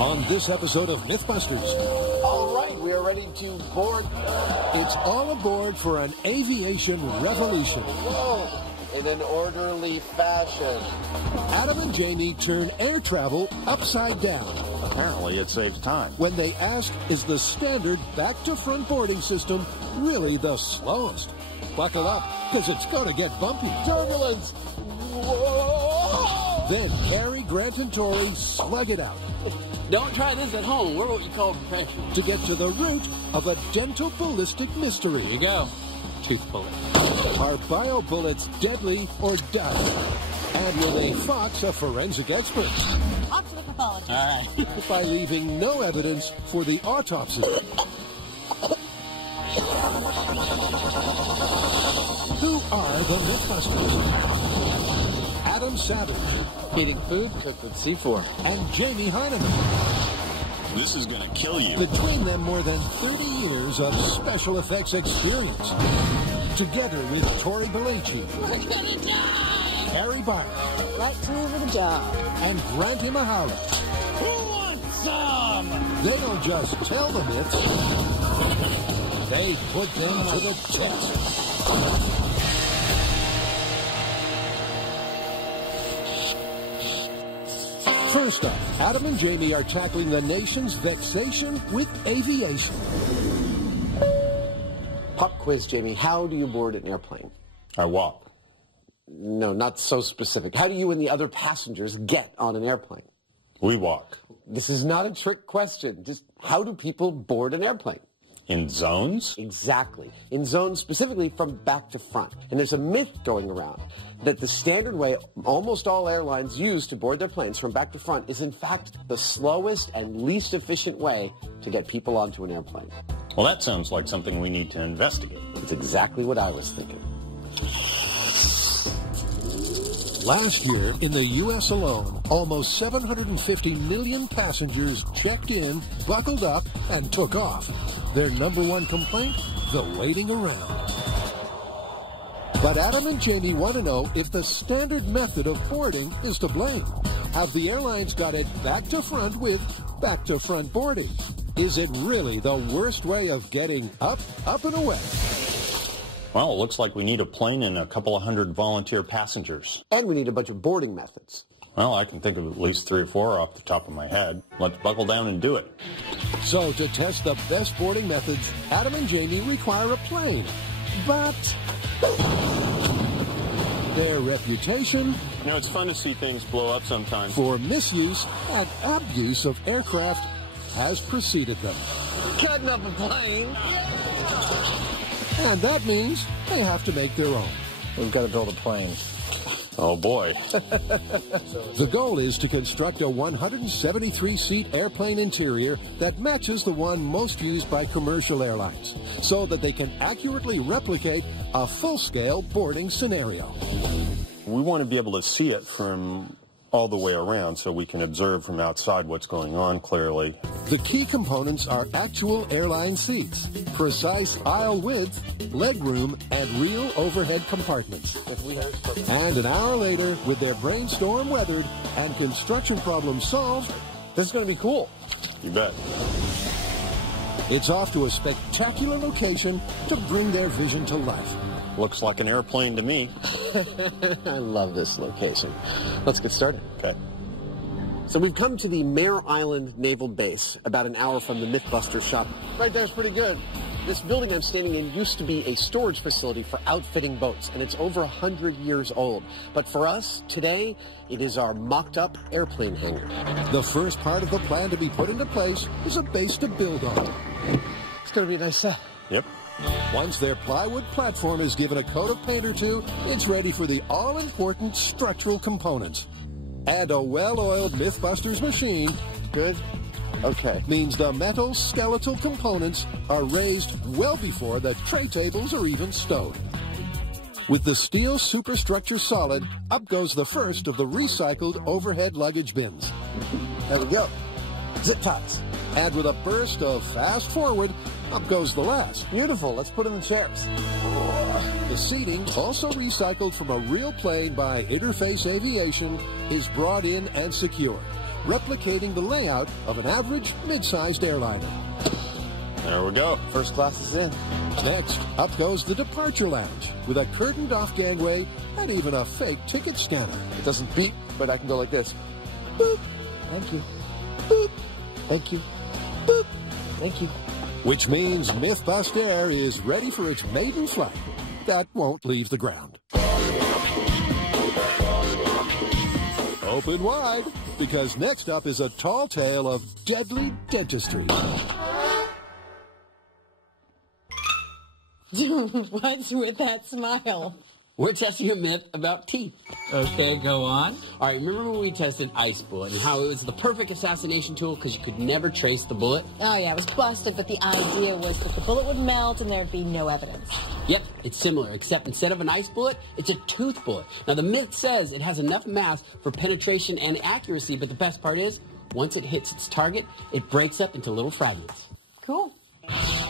On this episode of Mythbusters. All right, we are ready to board. It's all aboard for an aviation revolution. Whoa, in an orderly fashion. Adam and Jamie turn air travel upside down. Apparently it saves time. When they ask, is the standard back-to-front boarding system really the slowest? Buckle up, because it's going to get bumpy. Turbulence! Whoa! Then Harry, Grant, and Tori slug it out. Don't try this at home. We're what you call professionals. To get to the root of a dental ballistic mystery. Here you go. Tooth bullet. Are bio bullets deadly or dying? And will they fox a forensic expert? Off to the pathologist. All right. By leaving no evidence for the autopsy. Who are the Mythbusters? Adam Savage. Eating food cooked with C4. And Jamie Heineman. This is going to kill you. Between them, more than 30 years of special effects experience. Together with Tori Belleci. We're gonna die. Harry Byron. Right through for the job. And Grant Imahara. Who wants some? They don't just tell the myths. They put them to the test. First up, Adam and Jamie are tackling the nation's vexation with aviation. Pop quiz, Jamie. How do you board an airplane? I walk. No, not so specific. How do you and the other passengers get on an airplane? We walk. This is not a trick question. Just how do people board an airplane? In zones? Exactly. In zones specifically from back to front. And there's a myth going around that the standard way almost all airlines use to board their planes from back to front is in fact the slowest and least efficient way to get people onto an airplane. Well, that sounds like something we need to investigate. It's exactly what I was thinking. Last year, in the U.S. alone, almost 750 million passengers checked in, buckled up, and took off. Their number one complaint? The waiting around. But Adam and Jamie want to know if the standard method of boarding is to blame. Have the airlines got it back to front with back-to-front boarding? Is it really the worst way of getting up and away? Well, it looks like we need a plane and a couple of hundred volunteer passengers. And we need a bunch of boarding methods. Well, I can think of at least 3 or 4 off the top of my head. Let's buckle down and do it. So, to test the best boarding methods, Adam and Jamie require a plane. But their reputation... You know, it's fun to see things blow up sometimes. ...for misuse and abuse of aircraft has preceded them. Cutting up a plane. And that means they have to make their own. We've got to build a plane. Oh, boy. The goal is to construct a 173-seat airplane interior that matches the one most used by commercial airlines, so that they can accurately replicate a full-scale boarding scenario. We want to be able to see it from all the way around so we can observe from outside what's going on clearly. The key components are actual airline seats, precise aisle width, legroom, and real overhead compartments. And an hour later, with their brainstorm weathered and construction problems solved, This is going to be cool. You bet. it's off to a spectacular location to bring their vision to life. Looks like an airplane to me. I love this location. Let's get started. Okay. So we've come to the Mare Island Naval Base, about an hour from the Mythbusters shop. Right there's pretty good. This building I'm standing in used to be a storage facility for outfitting boats, and it's over 100 years old. But for us, today, it is our mocked-up airplane hangar. The first part of the plan to be put into place is a base to build on. It's going to be a nice set. Yep. Once their plywood platform is given a coat of paint or two, it's ready for the all-important structural components. And a well-oiled Mythbusters machine Good? Okay. means the metal skeletal components are raised well before the tray tables are even stowed. With the steel superstructure solid, up goes the first of the recycled overhead luggage bins. There we go. Zip ties. And with a burst of fast forward, up goes the last. Beautiful. Let's put in the chairs. The seating, also recycled from a real plane by Interface Aviation, is brought in and secured. replicating the layout of an average mid-sized airliner. There we go. First class is in. Next, up goes the departure lounge with a curtained-off gangway and even a fake ticket scanner. It doesn't beep, but I can go like this. Boop. Thank you. Boop. Thank you. Boop. Thank you. Which means Mythbusters Air is ready for its maiden flight that won't leave the ground. Open wide, because next up is a tall tale of deadly dentistry. What's with that smile? We're testing a myth about teeth. Okay, go on. All right, remember when we tested Ice Bullet and how it was the perfect assassination tool because you could never trace the bullet? Oh, yeah, it was busted, but the idea was that the bullet would melt and there'd be no evidence. Yep, it's similar, except instead of an ice bullet, it's a tooth bullet. Now, the myth says it has enough mass for penetration and accuracy, but the best part is, once it hits its target, it breaks up into little fragments. Cool.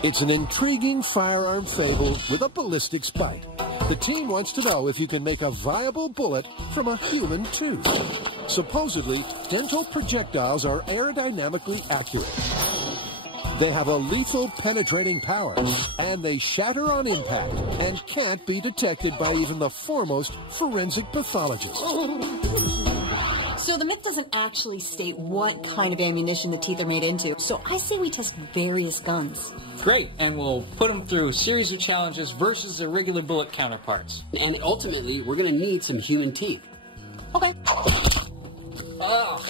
It's an intriguing firearm fable with a ballistics bite. The team wants to know if you can make a viable bullet from a human tooth. Supposedly, dental projectiles are aerodynamically accurate. They have a lethal penetrating power, and they shatter on impact and can't be detected by even the foremost forensic pathologist. So the myth doesn't actually state what kind of ammunition the teeth are made into. So I say we test various guns. Great, and we'll put them through a series of challenges versus their regular bullet counterparts. And ultimately, we're going to need some human teeth. Okay. Oh,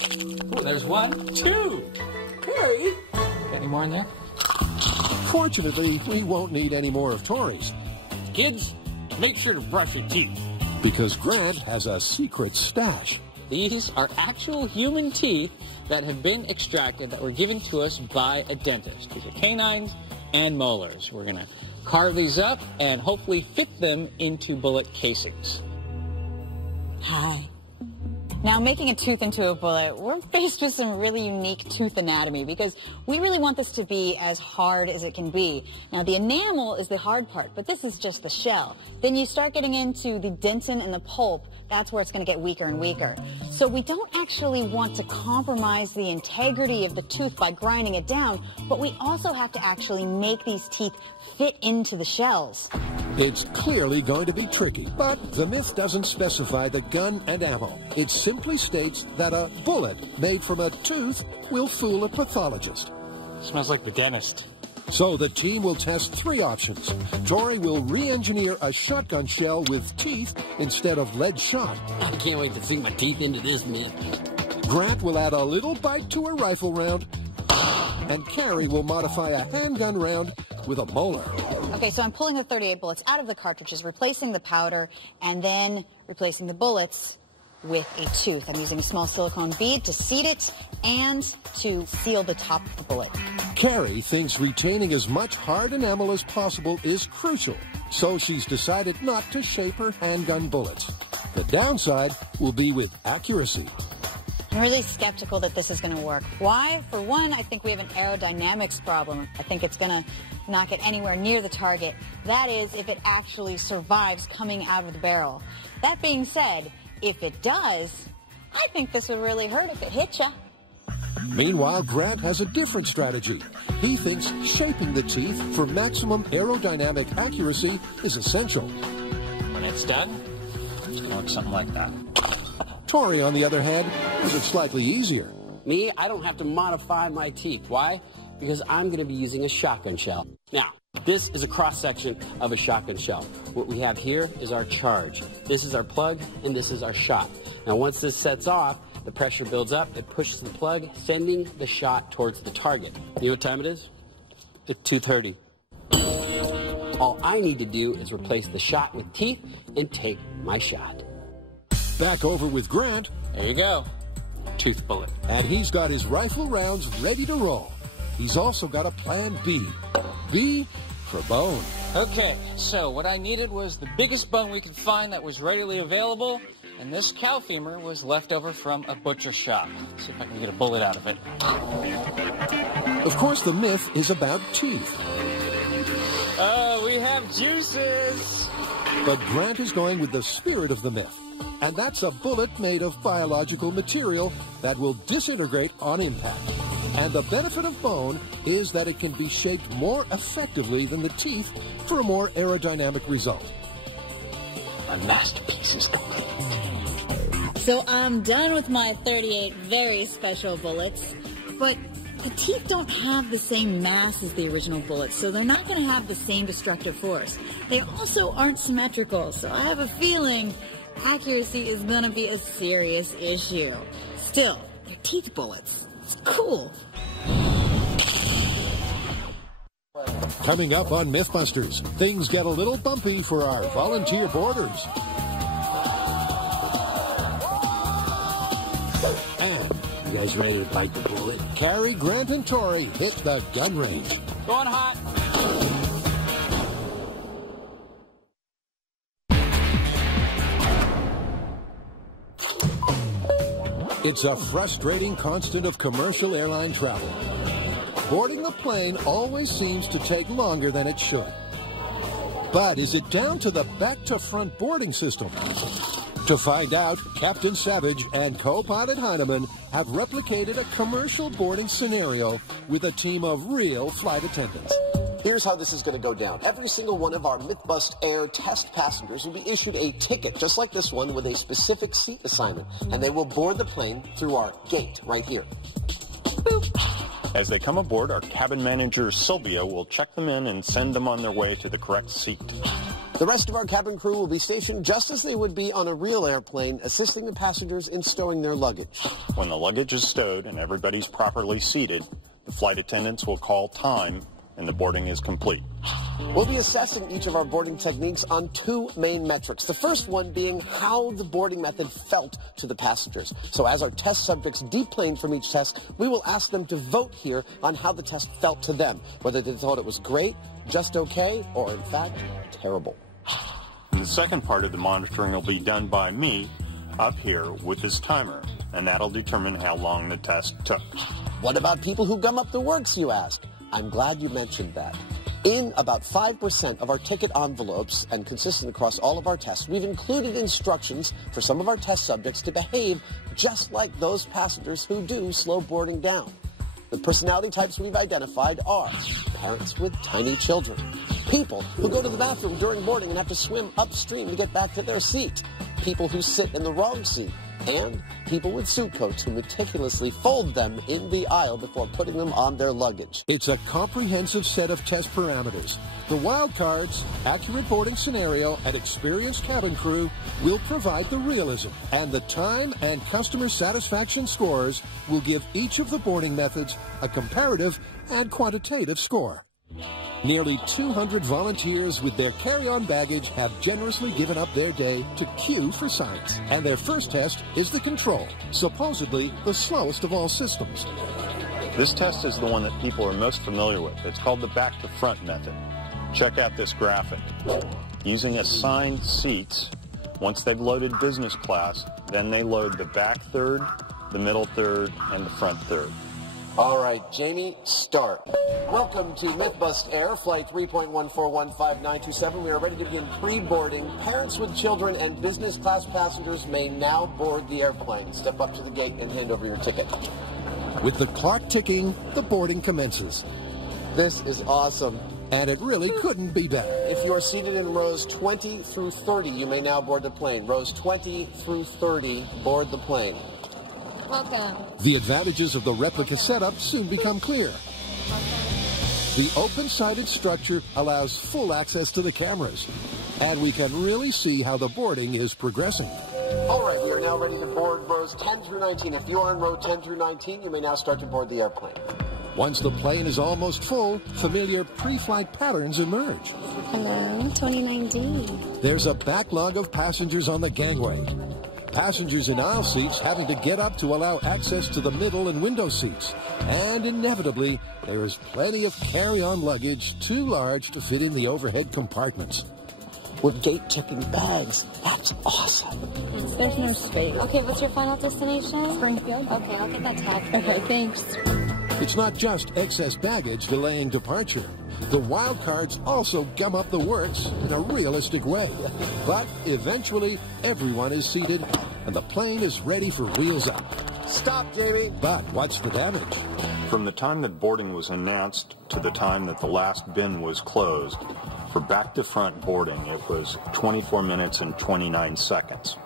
ooh, there's one, two. Harry? Got any more in there? Fortunately, we won't need any more of Tori's, Kids, make sure to brush your teeth. because Grant has a secret stash. These are actual human teeth that have been extracted that were given to us by a dentist. These are canines and molars. We're going to carve these up and hopefully fit them into bullet casings. Hi. Now, making a tooth into a bullet, we're faced with some really unique tooth anatomy because we really want this to be as hard as it can be. Now, the enamel is the hard part, but this is just the shell. Then you start getting into the dentin and the pulp. That's where it's going to get weaker and weaker. So we don't actually want to compromise the integrity of the tooth by grinding it down, but we also have to actually make these teeth fit into the shells. It's clearly going to be tricky, but the myth doesn't specify the gun and ammo. It simply states that a bullet made from a tooth will fool a pathologist. Smells like the dentist. So the team will test three options. Tori will re-engineer a shotgun shell with teeth instead of lead shot. I can't wait to sink my teeth into this myth. Grant will add a little bite to a rifle round, and Carrie will modify a handgun round with a molar. Okay, so I'm pulling the 38 bullets out of the cartridges, replacing the powder, and then replacing the bullets with a tooth. I'm using a small silicone bead to seat it and to seal the top of the bullet. Carrie thinks retaining as much hard enamel as possible is crucial, so she's decided not to shape her handgun bullets. The downside will be with accuracy. I'm really skeptical that this is going to work. Why? For one, I think we have an aerodynamics problem. I think it's going to not get anywhere near the target. That is, if it actually survives coming out of the barrel. That being said, if it does, I think this would really hurt if it hit ya. Meanwhile, Grant has a different strategy. He thinks shaping the teeth for maximum aerodynamic accuracy is essential. When it's done, it's going to look something like that. Tori, on the other hand, has it slightly easier. Me, I don't have to modify my teeth. Why? Because I'm going to be using a shotgun shell. Now, this is a cross-section of a shotgun shell. What we have here is our charge. This is our plug, and this is our shot. Now, once this sets off, the pressure builds up, it pushes the plug, sending the shot towards the target. You know what time it is? It's 2:30. All I need to do is replace the shot with teeth and take my shot. Back over with Grant, There you go. Tooth bullet. and he's got his rifle rounds ready to roll. He's also got a plan B. B for bone. Okay, so what I needed was the biggest bone we could find that was readily available, and this cow femur was left over from a butcher shop. Let's see if I can get a bullet out of it. Of course, the myth is about teeth, Oh, we have juices! but Grant is going with the spirit of the myth. And that's a bullet made of biological material that will disintegrate on impact. And the benefit of bone is that it can be shaped more effectively than the teeth for a more aerodynamic result. A masterpiece is complete. So I'm done with my 38 very special bullets, but the teeth don't have the same mass as the original bullets, so they're not going to have the same destructive force. They also aren't symmetrical, so I have a feeling accuracy is going to be a serious issue. Still, they're teeth bullets. It's cool. Coming up on Mythbusters, things get a little bumpy for our volunteer boarders. And You guys ready to bite the bullet? Carrie, Grant, and Tori hit the gun range. Going hot. It's a frustrating constant of commercial airline travel. Boarding the plane always seems to take longer than it should. But is it down to the back-to-front boarding system? To find out, Captain Savage and co-pilot Heinemann have replicated a commercial boarding scenario with a team of real flight attendants. Here's how this is going to go down. Every single one of our Mythbust Air test passengers will be issued a ticket, just like this one, with a specific seat assignment. And they will board the plane through our gate right here. Boop. As they come aboard, our cabin manager, Sylvia, will check them in and send them on their way to the correct seat. The rest of our cabin crew will be stationed just as they would be on a real airplane, assisting the passengers in stowing their luggage. When the luggage is stowed and everybody's properly seated, the flight attendants will call time and the boarding is complete. We'll be assessing each of our boarding techniques on two main metrics. The first one being how the boarding method felt to the passengers. So as our test subjects deplane from each test, we will ask them to vote here on how the test felt to them, whether they thought it was great, just okay, or in fact, terrible. And the second part of the monitoring will be done by me up here with this timer, and that'll determine how long the test took. What about people who gum up the works, you ask? I'm glad you mentioned that. In about 5% of our ticket envelopes, and consistent across all of our tests, we've included instructions for some of our test subjects to behave just like those passengers who do slow boarding down. The personality types we've identified are parents with tiny children, people who go to the bathroom during boarding and have to swim upstream to get back to their seat, people who sit in the wrong seat, and people with suit coats who meticulously fold them in the aisle before putting them on their luggage. It's a comprehensive set of test parameters. The wild cards, accurate boarding scenario, and experienced cabin crew will provide the realism, and the time and customer satisfaction scores will give each of the boarding methods a comparative and quantitative score. Nearly 200 volunteers with their carry-on baggage have generously given up their day to queue for science. And their first test is the control, supposedly the slowest of all systems. This test is the one that people are most familiar with. It's called the back-to-front method. Check out this graphic. Using assigned seats, once they've loaded business class, then they load the back third, the middle third, and the front third. All right, Jamie, start. Welcome to Mythbust Air, Flight 3.1415927. We are ready to begin pre-boarding. Parents with children and business class passengers may now board the airplane. Step up to the gate and hand over your ticket. With the clock ticking, the boarding commences. This is awesome. And it really couldn't be better. If you are seated in rows 20 through 30, you may now board the plane. Rows 20 through 30, board the plane. Welcome. The advantages of the replica setup soon become clear. The open-sided structure allows full access to the cameras, and we can really see how the boarding is progressing. All right, we are now ready to board rows 10 through 19. If you are in row 10 through 19, you may now start to board the airplane. Once the plane is almost full, familiar pre-flight patterns emerge. Hello, 2019. There's a backlog of passengers on the gangway. Passengers in aisle seats having to get up to allow access to the middle and window seats. And inevitably, there is plenty of carry-on luggage too large to fit in the overhead compartments. With gate-ticking bags, that's awesome. There's no space. Okay, what's your final destination? Springfield. Okay, I'll get that tag. Okay, thanks. It's not just excess baggage delaying departure. The wild cards also gum up the works in a realistic way. But eventually, everyone is seated, and the plane is ready for wheels up. Stop, Jamie. But what's the damage? From the time that boarding was announced to the time that the last bin was closed, for back-to-front boarding, it was 24 minutes and 29 seconds.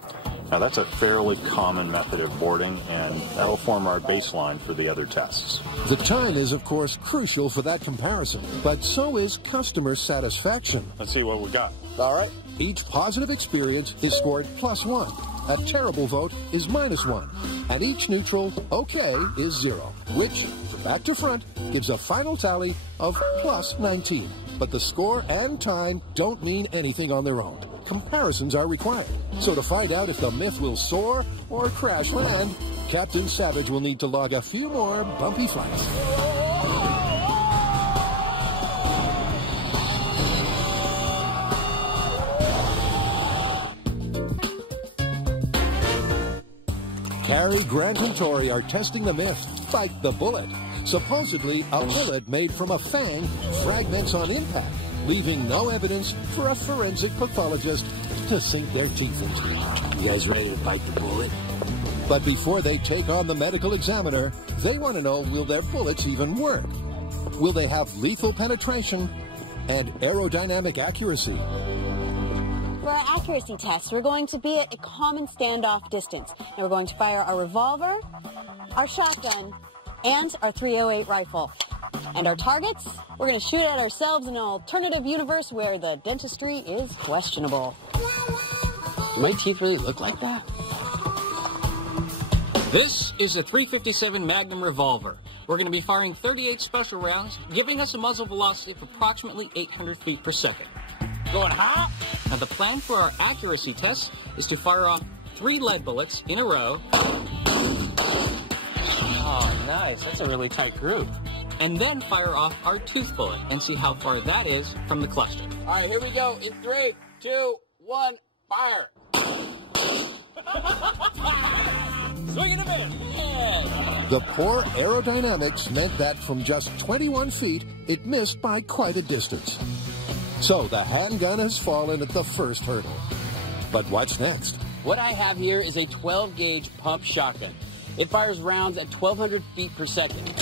Now, that's a fairly common method of boarding, and that'll form our baseline for the other tests. The time is, of course, crucial for that comparison, but so is customer satisfaction. Let's see what we got. All right. Each positive experience is scored +1. A terrible vote is -1. And each neutral okay is 0, which, for back to front, gives a final tally of +19. But the score and time don't mean anything on their own. Comparisons are required. So to find out if the Myth will soar or crash land, Captain Savage will need to log a few more bumpy flights. Carrie, Grant, and Tori are testing the Myth, Bite the Bullet. Supposedly, a bullet made from a fang fragments on impact, leaving no evidence for a forensic pathologist to sink their teeth into. You guys ready to bite the bullet? But before they take on the medical examiner, they want to know, will their bullets even work? Will they have lethal penetration and aerodynamic accuracy? For our accuracy test, we're going to be at a common standoff distance. Now we're going to fire our revolver, our shotgun, and our .308 rifle. And our targets, we're going to shoot at ourselves in an alternative universe where the dentistry is questionable. Do my teeth really look like that? This is a .357 Magnum revolver. We're going to be firing 38 special rounds, giving us a muzzle velocity of approximately 800 feet per second. Going hot? Now the plan for our accuracy test is to fire off 3 lead bullets in a row. Oh, nice. That's a really tight group. And then fire off our tooth bullet and see how far that is from the cluster. All right, here we go. In 3, 2, 1, fire. Swing and a miss. Yeah. The poor aerodynamics meant that from just 21 feet, it missed by quite a distance. So the handgun has fallen at the first hurdle. But what's next? What I have here is a 12-gauge pump shotgun. It fires rounds at 1,200 feet per second.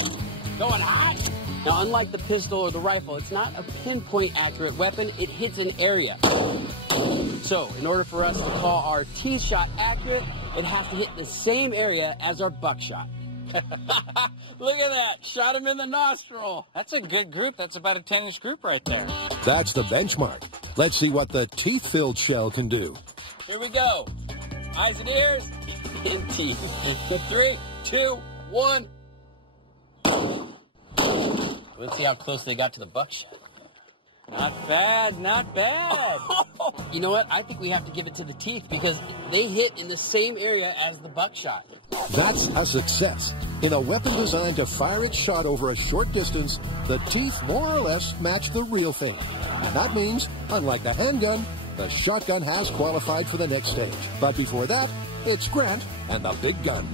Going hot! Now, unlike the pistol or the rifle, it's not a pinpoint accurate weapon. It hits an area. So, in order for us to call our teeth shot accurate, it has to hit the same area as our buckshot. Look at that. Shot him in the nostril. That's a good group. That's about a 10-inch group right there. That's the benchmark. Let's see what the teeth-filled shell can do. Here we go. Eyes and ears and teeth. 3, 2, 1. Let's see how close they got to the buckshot. Not bad, not bad. You know what? I think we have to give it to the teeth because they hit in the same area as the buckshot. That's a success. In a weapon designed to fire its shot over a short distance, the teeth more or less match the real thing. And that means, unlike the handgun, the shotgun has qualified for the next stage. But before that, it's Grant and the big gun.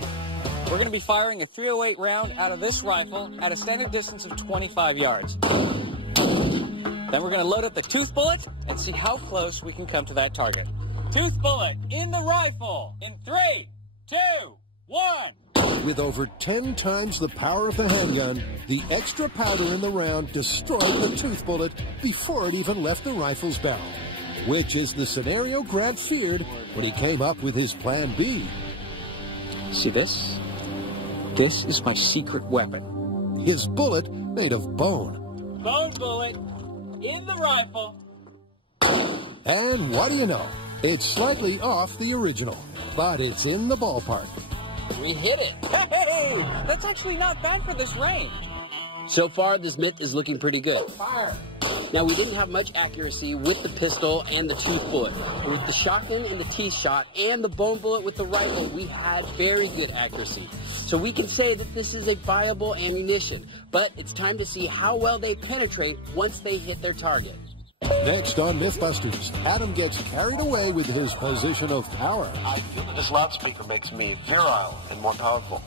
We're going to be firing a .308 round out of this rifle at a standard distance of 25 yards. Then we're going to load up the tooth bullet and see how close we can come to that target. Tooth bullet in the rifle in 3, 2, 1. With over 10 times the power of the handgun, the extra powder in the round destroyed the tooth bullet before it even left the rifle's barrel, which is the scenario Grant feared when he came up with his plan B. See this? This is my secret weapon. His bullet made of bone. Bone bullet in the rifle. And what do you know? It's slightly off the original, but it's in the ballpark. We hit it. Hey, that's actually not bad for this range. So far, this Myth is looking pretty good. Fire. Now, we didn't have much accuracy with the pistol and the tooth bullet. But with the shotgun and the teeth shot and the bone bullet with the rifle, we had very good accuracy. So we can say that this is a viable ammunition. But it's time to see how well they penetrate once they hit their target. Next on Mythbusters, Adam gets carried away with his position of power. I feel that this loudspeaker makes me virile and more powerful.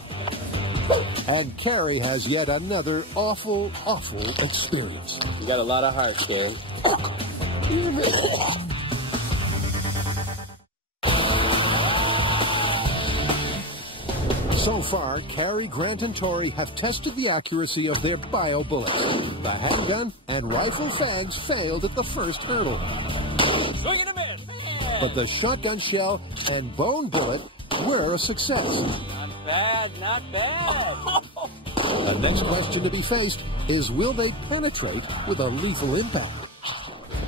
And Carrie has yet another awful, awful experience. You got a lot of heart, kid. So far, Carrie, Grant, and Tori have tested the accuracy of their bio bullets. The handgun and rifle fags failed at the first hurdle. Swing and a miss. But the shotgun shell and bone bullet were a success. Not bad, not bad. The next question to be faced is, will they penetrate with a lethal impact?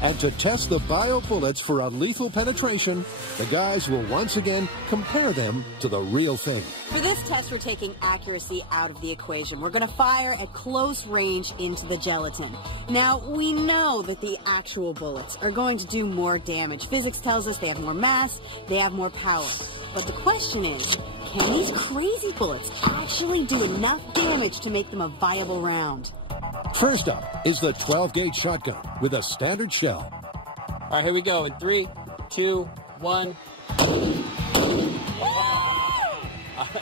And to test the bio bullets for a lethal penetration, the guys will once again compare them to the real thing. For this test, we're taking accuracy out of the equation. We're going to fire at close range into the gelatin. Now, we know that the actual bullets are going to do more damage. Physics tells us they have more mass, they have more power. But the question is, can these crazy bullets actually do enough damage to make them a viable round? First up is the 12-gauge shotgun with a standard shell. All right, here we go. In 3, 2, 1.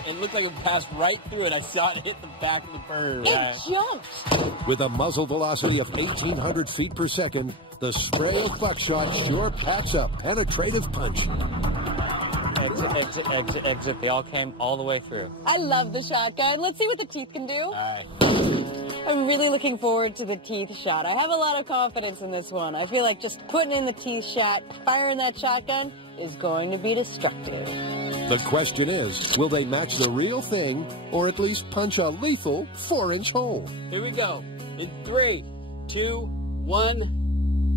It looked like it passed right through it. I saw it hit the back of the burner. It jumped. With a muzzle velocity of 1,800 feet per second, the spray of buckshot sure packs a penetrative punch. Exit, exit, exit, exit. They all came all the way through. I love the shotgun. Let's see what the teeth can do. All right. I'm really looking forward to the teeth shot. I have a lot of confidence in this one. I feel like just putting in the teeth shot, firing that shotgun, is going to be destructive. The question is, will they match the real thing, or at least punch a lethal 4-inch hole? Here we go. In 3, 2, 1.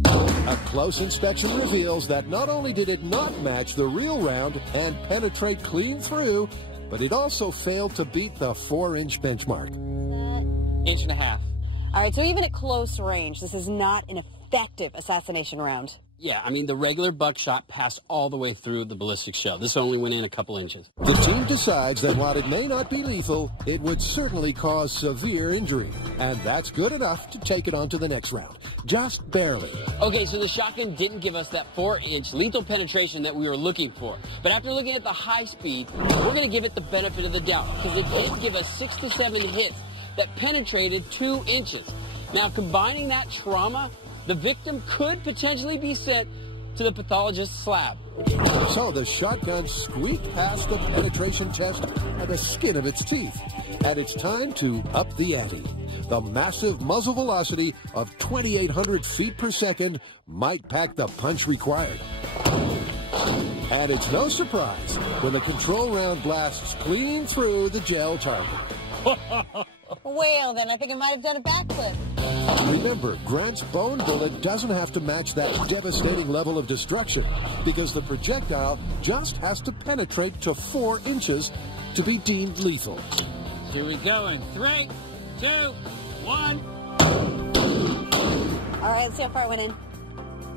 A close inspection reveals that not only did it not match the real round and penetrate clean through, but it also failed to beat the 4-inch benchmark. 1.5 inches. All right, so even at close range, this is not an effective assassination round. Yeah, I mean, the regular buckshot passed all the way through the ballistic shell. This only went in a couple inches. The team decides that while it may not be lethal, it would certainly cause severe injury. And that's good enough to take it on to the next round. Just barely. Okay, so the shotgun didn't give us that 4-inch lethal penetration that we were looking for. But after looking at the high speed, we're going to give it the benefit of the doubt, because it did give us 6 to 7 hits that penetrated 2 inches. Now, combining that trauma, the victim could potentially be sent to the pathologist's slab. So the shotgun squeaked past the penetration test by the skin of its teeth. And it's time to up the ante. The massive muzzle velocity of 2,800 feet per second might pack the punch required. And it's no surprise when the control round blasts clean through the gel target. Well, then I think I might have done a backflip. Remember, Grant's bone bullet doesn't have to match that devastating level of destruction, because the projectile just has to penetrate to 4 inches to be deemed lethal. Here we go in 3, 2, 1. All right, let's see how far it went in.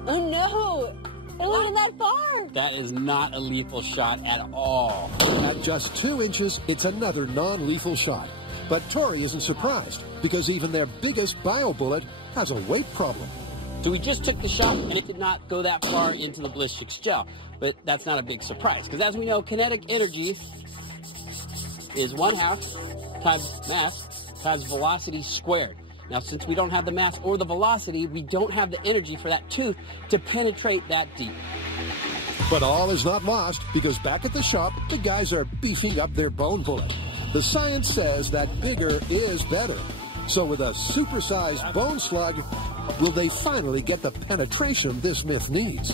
Oh, no. It wasn't that far. That is not a lethal shot at all. At just 2 inches, it's another non-lethal shot. But Tori isn't surprised, because even their biggest bio bullet has a weight problem. So we just took the shot, and it did not go that far into the ballistic gel. But that's not a big surprise, because as we know, kinetic energy is 1/2 times mass times velocity squared. Now, since we don't have the mass or the velocity, we don't have the energy for that tooth to penetrate that deep. But all is not lost, because back at the shop, the guys are beefing up their bone bullet. The science says that bigger is better. So with a supersized bone slug, will they finally get the penetration this myth needs?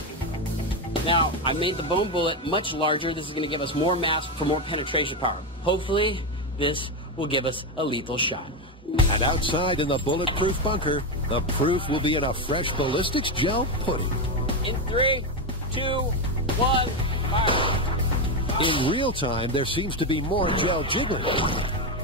Now, I made the bone bullet much larger. This is going to give us more mass for more penetration power. Hopefully, this will give us a lethal shot. And outside in the bulletproof bunker, the proof will be in a fresh ballistics gel pudding. In 3, 2, 1, fire. In real time, there seems to be more gel jiggling.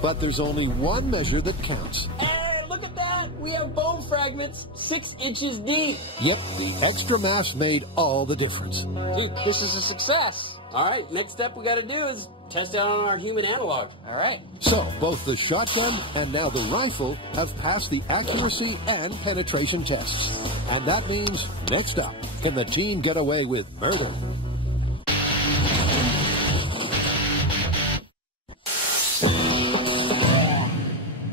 But there's only one measure that counts. Hey, look at that! We have bone fragments 6 inches deep. Yep, the extra mass made all the difference. Dude, this is a success. All right, next step we got to do is test it on our human analog. All right. So, both the shotgun and now the rifle have passed the accuracy and penetration tests. And that means, next up, can the team get away with murder?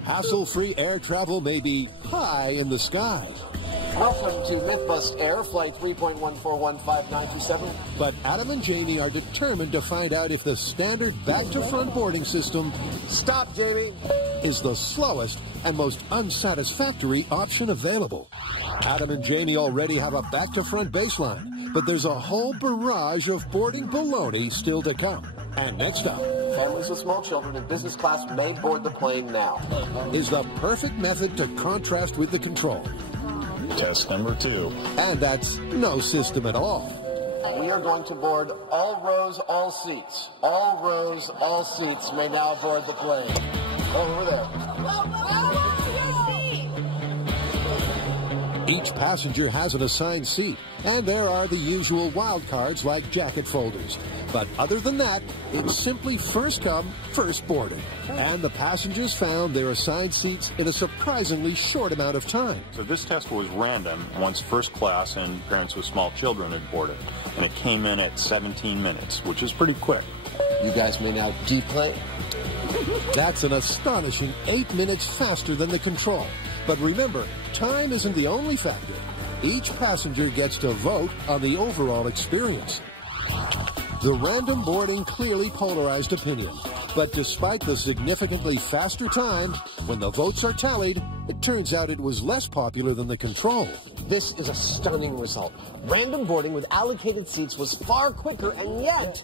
Hassle-free air travel may be high in the sky. Welcome to Mythbusters Air Flight 3.1415927. But Adam and Jamie are determined to find out if the standard back-to-front boarding system Stop, Jamie. is the slowest and most unsatisfactory option available. Adam and Jamie already have a back-to-front baseline, but there's a whole barrage of boarding baloney still to come. And next up, Families with small children in business class may board the plane now. is the perfect method to contrast with the control. Test number 2. And that's no system at all. We are going to board all rows, all seats. All rows, all seats may now board the plane. Over there. Each passenger has an assigned seat, and there are the usual wild cards like jacket folders. But other than that, it's simply first come, first boarded. And the passengers found their assigned seats in a surprisingly short amount of time. So this test was random once first class and parents with small children had boarded. And it came in at 17 minutes, which is pretty quick. You guys may now deplane. That's an astonishing 8 minutes faster than the control. But remember, time isn't the only factor. Each passenger gets to vote on the overall experience. The random boarding clearly polarized opinion. But despite the significantly faster time, when the votes are tallied, it turns out it was less popular than the control. This is a stunning result. Random boarding with allocated seats was far quicker and yet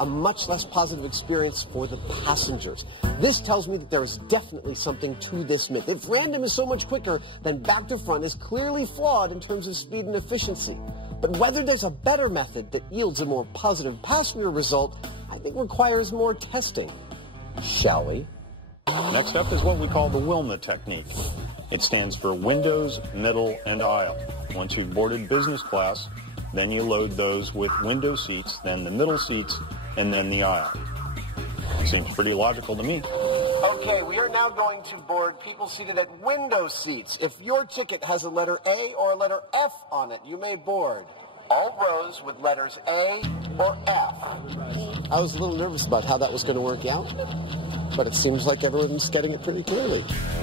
a much less positive experience for the passengers. This tells me that there is definitely something to this myth. If random is so much quicker, then back to front is clearly flawed in terms of speed and efficiency. But whether there's a better method that yields a more positive passenger result, I think requires more testing. Shall we? Next up is what we call the Wilma technique. It stands for windows, middle, and aisle. Once you've boarded business class, then you load those with window seats, then the middle seats, and then the aisle. Seems pretty logical to me. Okay, we are now going to board people seated at window seats. If your ticket has a letter A or a letter F on it, you may board. All rows with letters A or F. I was a little nervous about how that was going to work out, but it seems like everyone's getting it pretty clearly.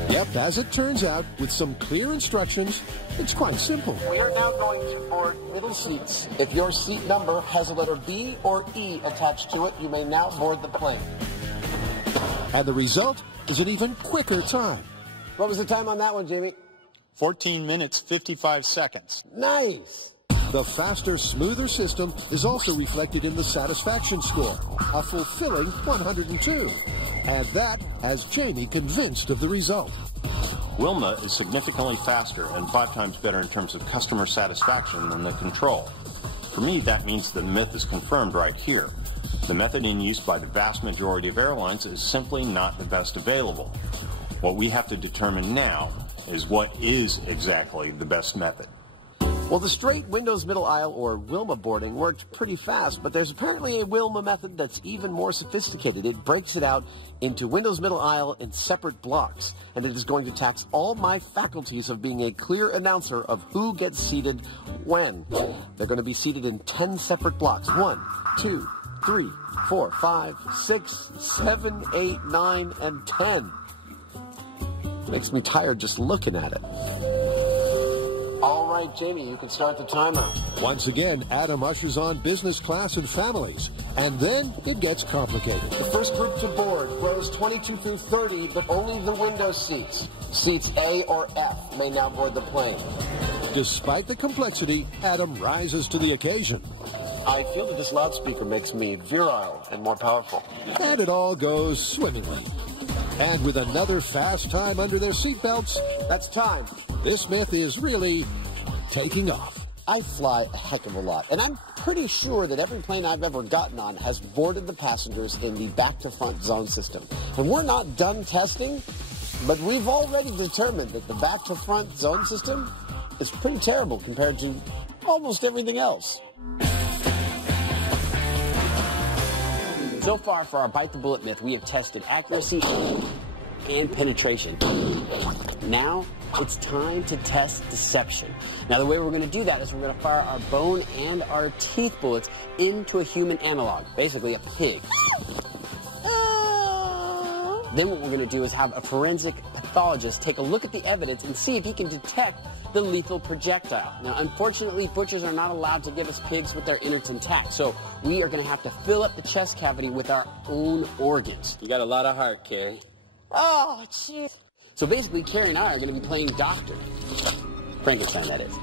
Yep, as it turns out, with some clear instructions, it's quite simple. We are now going to board middle seats. If your seat number has a letter B or E attached to it, you may now board the plane. And the result is an even quicker time. What was the time on that one, Jamie? 14 minutes, 55 seconds. Nice. The faster, smoother system is also reflected in the satisfaction score, a fulfilling 102. And that has Jamie convinced of the result. Wilma is significantly faster and 5 times better in terms of customer satisfaction than the control. For me, that means the myth is confirmed right here. The method in use by the vast majority of airlines is simply not the best available. What we have to determine now is what is exactly the best method. Well, the straight windows middle aisle or Wilma boarding worked pretty fast, but there's apparently a Wilma method that's even more sophisticated. It breaks it out into windows middle aisle in separate blocks, and it is going to tax all my faculties of being a clear announcer of who gets seated when. They're going to be seated in 10 separate blocks. 1, 2, 3, 4, 5, 6, 7, 8, 9, and 10. Makes me tired just looking at it. All right, Jamie, you can start the timer. Once again, Adam ushers on business class and families, and then it gets complicated. The first group to board, rows 22 through 30, but only the window seats. Seats A or F may now board the plane. Despite the complexity, Adam rises to the occasion. I feel that this loudspeaker makes me virile and more powerful. And it all goes swimmingly. And with another fast time under their seatbelts, That's time. this myth is really taking off. I fly a heck of a lot, and I'm pretty sure that every plane I've ever gotten on has boarded the passengers in the back-to-front zone system. And we're not done testing, but we've already determined that the back-to-front zone system is pretty terrible compared to almost everything else. So far for our Bite the Bullet myth, we have tested accuracy and penetration. Now it's time to test deception. Now the way we're going to do that is we're going to fire our bone and our teeth bullets into a human analog, basically a pig. Then what we're going to do is have a forensic pathologist take a look at the evidence and see if he can detect the lethal projectile. Now, unfortunately, butchers are not allowed to give us pigs with their innards intact, so we are going to have to fill up the chest cavity with our own organs. You got a lot of heart, Carrie. Oh, jeez. So basically, Carrie and I are going to be playing doctor. Frankenstein, that is.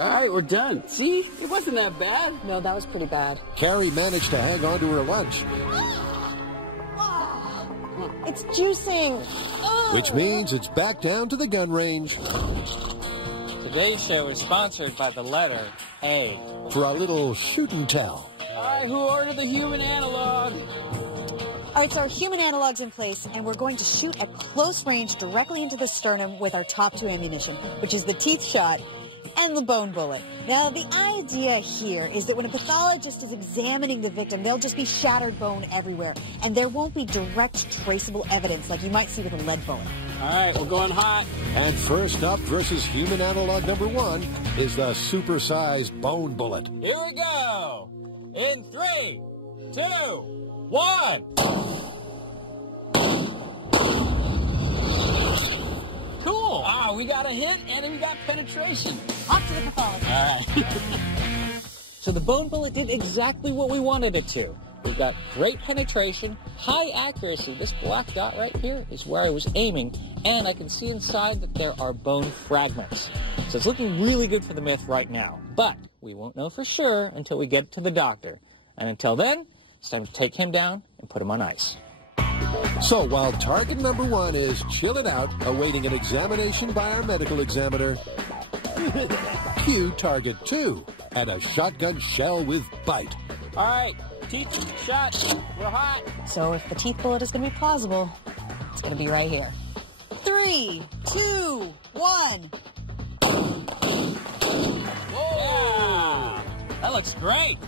All right, we're done. See? It wasn't that bad. No, that was pretty bad. Carrie managed to hang on to her lunch, It's juicing. which means it's back down to the gun range Today's show is sponsored by the letter A. for a little shoot and tell. All right, who ordered the human analog? All right, so our human analog's in place, and we're going to shoot at close range directly into the sternum with our top 2 ammunition, which is the teeth shot and the bone bullet. Now, the idea here is that when a pathologist is examining the victim, there'll just be shattered bone everywhere, and there won't be direct traceable evidence like you might see with a lead bullet. All right, we're going hot. And first up versus human analog number 1 is the supersized bone bullet. Here we go. In 3, 2, 1. Cool. Ah, we got a hit and we got penetration. Off to the pathologist. All right. So the bone bullet did exactly what we wanted it to. We've got great penetration, high accuracy. This black dot right here is where I was aiming, and I can see inside that there are bone fragments. So it's looking really good for the myth right now. But we won't know for sure until we get to the doctor. And until then, it's time to take him down and put him on ice. So while target number 1 is chilling out, awaiting an examination by our medical examiner, cue target 2 and a shotgun shell with bite. All right, teeth shot. We're hot. So if the teeth bullet is going to be plausible, it's going to be right here. 3, 2, 1. Yeah. That looks great.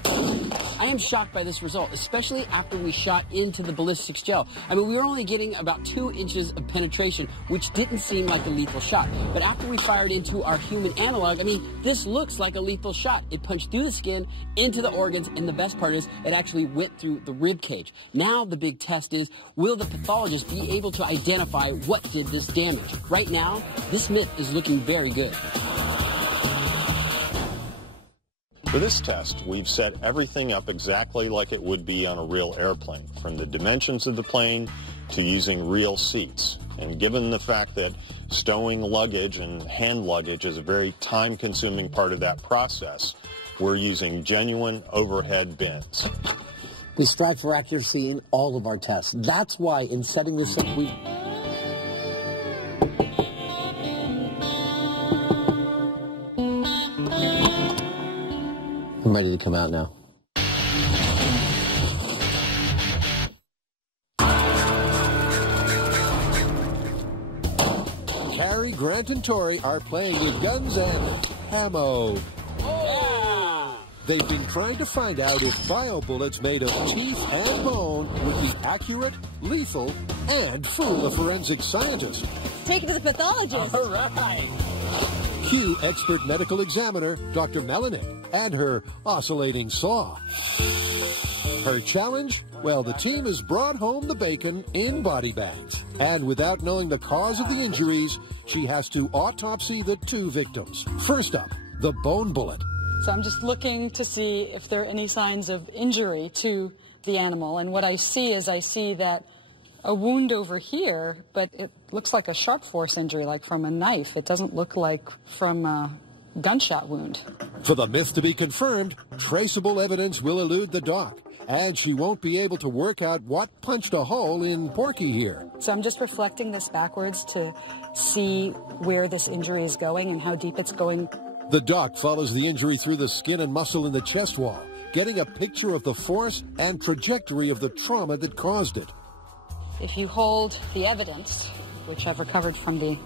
I am shocked by this result, especially after we shot into the ballistics gel. I mean, we were only getting about 2 inches of penetration, which didn't seem like a lethal shot. But after we fired into our human analog, I mean, this looks like a lethal shot. It punched through the skin, into the organs, and the best part is it actually went through the rib cage. Now the big test is, will the pathologist be able to identify what did this damage? Right now, this myth is looking very good. For this test, we've set everything up exactly like it would be on a real airplane, from the dimensions of the plane to using real seats. And given the fact that stowing luggage and hand luggage is a very time-consuming part of that process, we're using genuine overhead bins. We strive for accuracy in all of our tests. That's why in setting this up, I'm ready to come out now. Carrie, Grant, and Tori are playing with guns and ammo. Yeah. They've been trying to find out if bio-bullets made of teeth and bone would be accurate, lethal, and fool a forensic scientist. Take it to the pathologist. All right. Cue expert medical examiner Dr. Melanie and her oscillating saw. Her challenge? Well, the team has brought home the bacon in body bags. And without knowing the cause of the injuries, she has to autopsy the 2 victims. First up, the bone bullet. So I'm just looking to see if there are any signs of injury to the animal. And what I see is that a wound over here, but it looks like a sharp force injury, like from a knife. It doesn't look like from a gunshot wound. For the myth to be confirmed, traceable evidence will elude the doc, and she won't be able to work out what punched a hole in Porky here. So I'm just reflecting this backwards to see where this injury is going and how deep it's going. The doc follows the injury through the skin and muscle in the chest wall, getting a picture of the force and trajectory of the trauma that caused it. If you hold the evidence, which I've recovered from the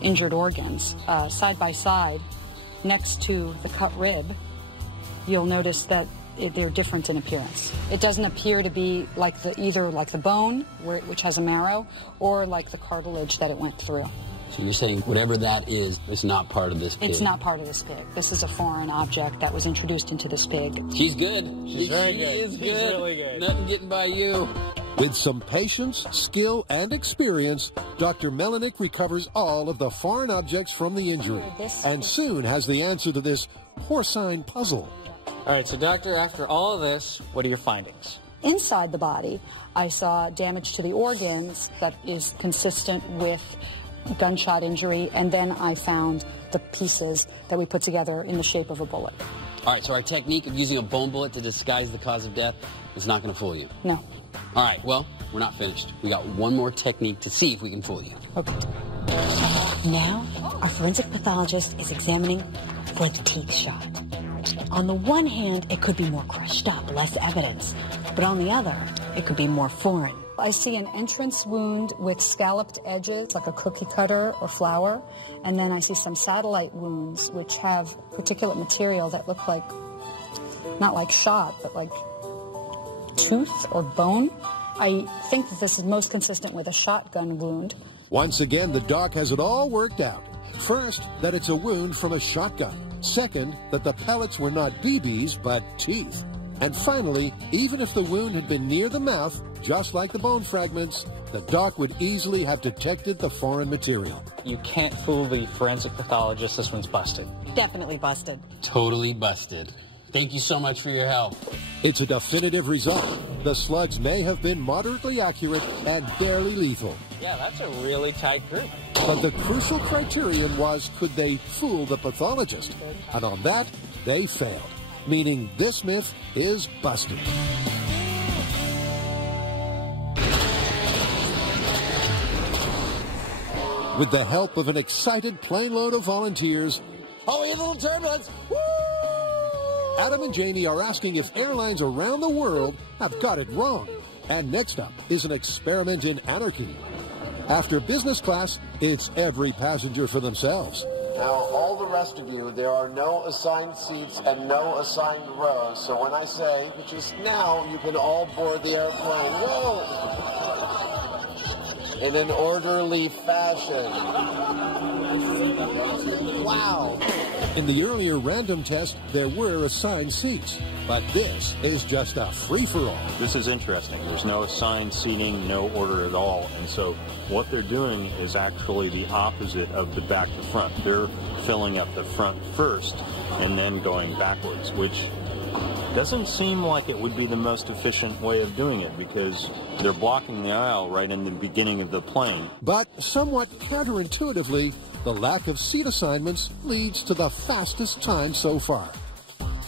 injured organs, side by side next to the cut rib, you'll notice that they're different in appearance. It doesn't appear to be like either like the bone, which has a marrow, or like the cartilage that it went through. So you're saying whatever that is not part of this pig? It's not part of this pig. This is a foreign object that was introduced into this pig. She's good. She's very good. She is good. She's really good. Nothing getting by you. With some patience, skill, and experience, Dr. Melanik recovers all of the foreign objects from the injury and soon has the answer to this porcine puzzle. All right, so doctor, after all of this, what are your findings? Inside the body, I saw damage to the organs that is consistent with gunshot injury, and then I found the pieces that we put together in the shape of a bullet. All right, so our technique of using a bone bullet to disguise the cause of death is not going to fool you. No. All right, well, we're not finished. We got one more technique to see if we can fool you. Okay. Now, our forensic pathologist is examining for the teeth shot. On the one hand, it could be more crushed up, less evidence. But on the other, it could be more foreign. I see an entrance wound with scalloped edges, like a cookie cutter or flower. And then I see some satellite wounds, which have particulate material that look like, not like shot, but like tooth or bone. I think that this is most consistent with a shotgun wound. Once again, the doc has it all worked out. First, that it's a wound from a shotgun. Second, that the pellets were not BBs, but teeth. And finally, even if the wound had been near the mouth, just like the bone fragments, the doc would easily have detected the foreign material. You can't fool the forensic pathologist. This one's busted. Definitely busted. Totally busted. Thank you so much for your help. It's a definitive result. The slugs may have been moderately accurate and barely lethal. Yeah, that's a really tight group. But the crucial criterion was, could they fool the pathologist? And on that, they failed, meaning this myth is busted. With the help of an excited plane load of volunteers, Oh, we had a little turbulence. Woo! Adam and Janie are asking if airlines around the world have got it wrong. And next up is an experiment in anarchy. After business class, it's every passenger for themselves. Now, all the rest of you, there are no assigned seats and no assigned rows. So when I say, which is now, you can all board the airplane. Whoa! In an orderly fashion. Wow. In the earlier random test, there were assigned seats. But this is just a free-for-all. This is interesting. There's no assigned seating, no order at all. And so what they're doing is actually the opposite of the back to front. They're filling up the front first and then going backwards, which doesn't seem like it would be the most efficient way of doing it because they're blocking the aisle right in the beginning of the plane. But somewhat counterintuitively, the lack of seat assignments leads to the fastest time so far.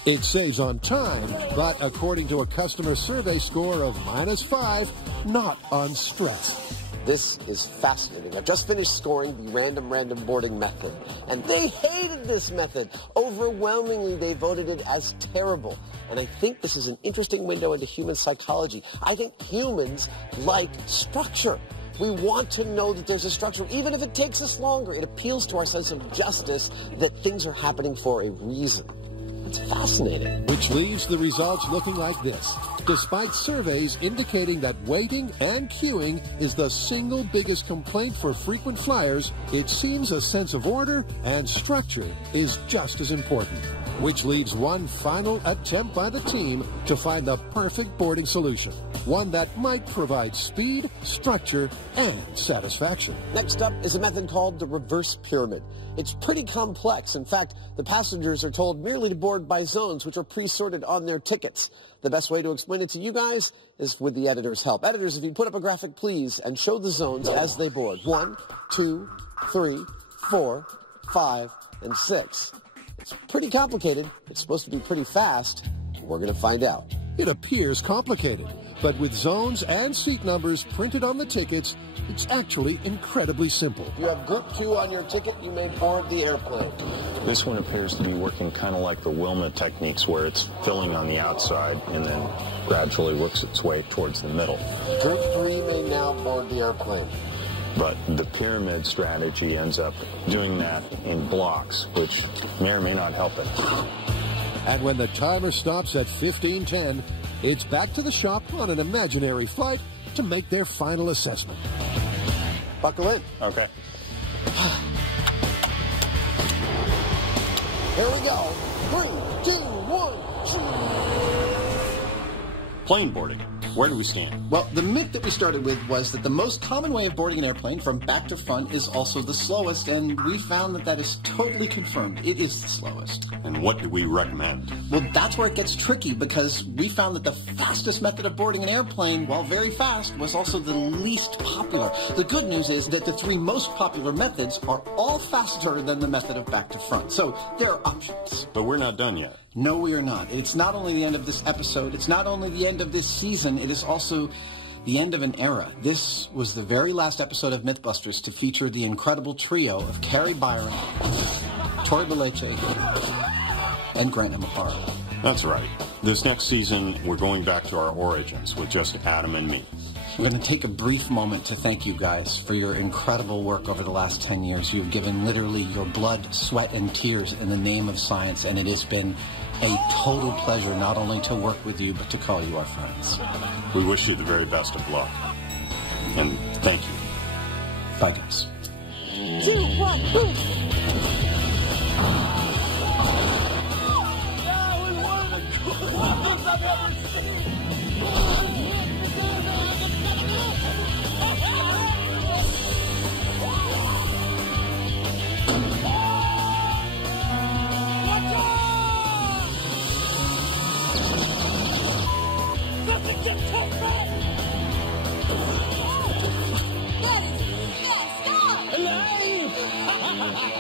It saves on time, but according to a customer survey score of -5, not on stress. This is fascinating. I've just finished scoring the random boarding method, and they hated this method. Overwhelmingly, they voted it as terrible. And I think this is an interesting window into human psychology. I think humans like structure. We want to know that there's a structure, even if it takes us longer. It appeals to our sense of justice that things are happening for a reason. It's fascinating. Which leaves the results looking like this. Despite surveys indicating that waiting and queuing is the single biggest complaint for frequent flyers, it seems a sense of order and structure is just as important. Which leaves one final attempt by the team to find the perfect boarding solution. One that might provide speed, structure, and satisfaction. Next up is a method called the reverse pyramid. It's pretty complex. In fact, the passengers are told merely to board by zones, which are pre-sorted on their tickets. The best way to explain it to you guys is with the editor's help. Editors, if you put up a graphic, please, and show the zones as they board. 1, 2, 3, 4, 5, and 6. It's pretty complicated. It's supposed to be pretty fast. We're going to find out. It appears complicated, but with zones and seat numbers printed on the tickets, it's actually incredibly simple. If you have Group 2 on your ticket, you may board the airplane. This one appears to be working kind of like the Wilma techniques where it's filling on the outside and then gradually works its way towards the middle. Group 3 may now board the airplane. But the pyramid strategy ends up doing that in blocks, which may or may not help it. And when the timer stops at 15:10, it's back to the shop on an imaginary flight to make their final assessment. Buckle in. Okay. Here we go. 3, 2, 1. Plane boarding. Where do we stand? Well, the myth that we started with was that the most common way of boarding an airplane from back to front is also the slowest, and we found that that is totally confirmed. It is the slowest. And what do we recommend? Well, that's where it gets tricky, because we found that the fastest method of boarding an airplane, while very fast, was also the least popular. The good news is that the 3 most popular methods are all faster than the method of back to front. So there are options. But we're not done yet. No, we are not. It's not only the end of this episode, it's not only the end of this season, it is also the end of an era. This was the very last episode of Mythbusters to feature the incredible trio of Carrie Byron, Tori Bellece, and Grant Imahara. That's right. This next season, we're going back to our origins with just Adam and me. I'm going to take a brief moment to thank you guys for your incredible work over the last 10 years. You've given literally your blood, sweat, and tears in the name of science, and it has been a total pleasure not only to work with you, but to call you our friends. We wish you the very best of luck. And thank you. Bye, guys. 2, 1, boom!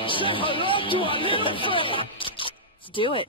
Say hello to our little friend. Let's do it.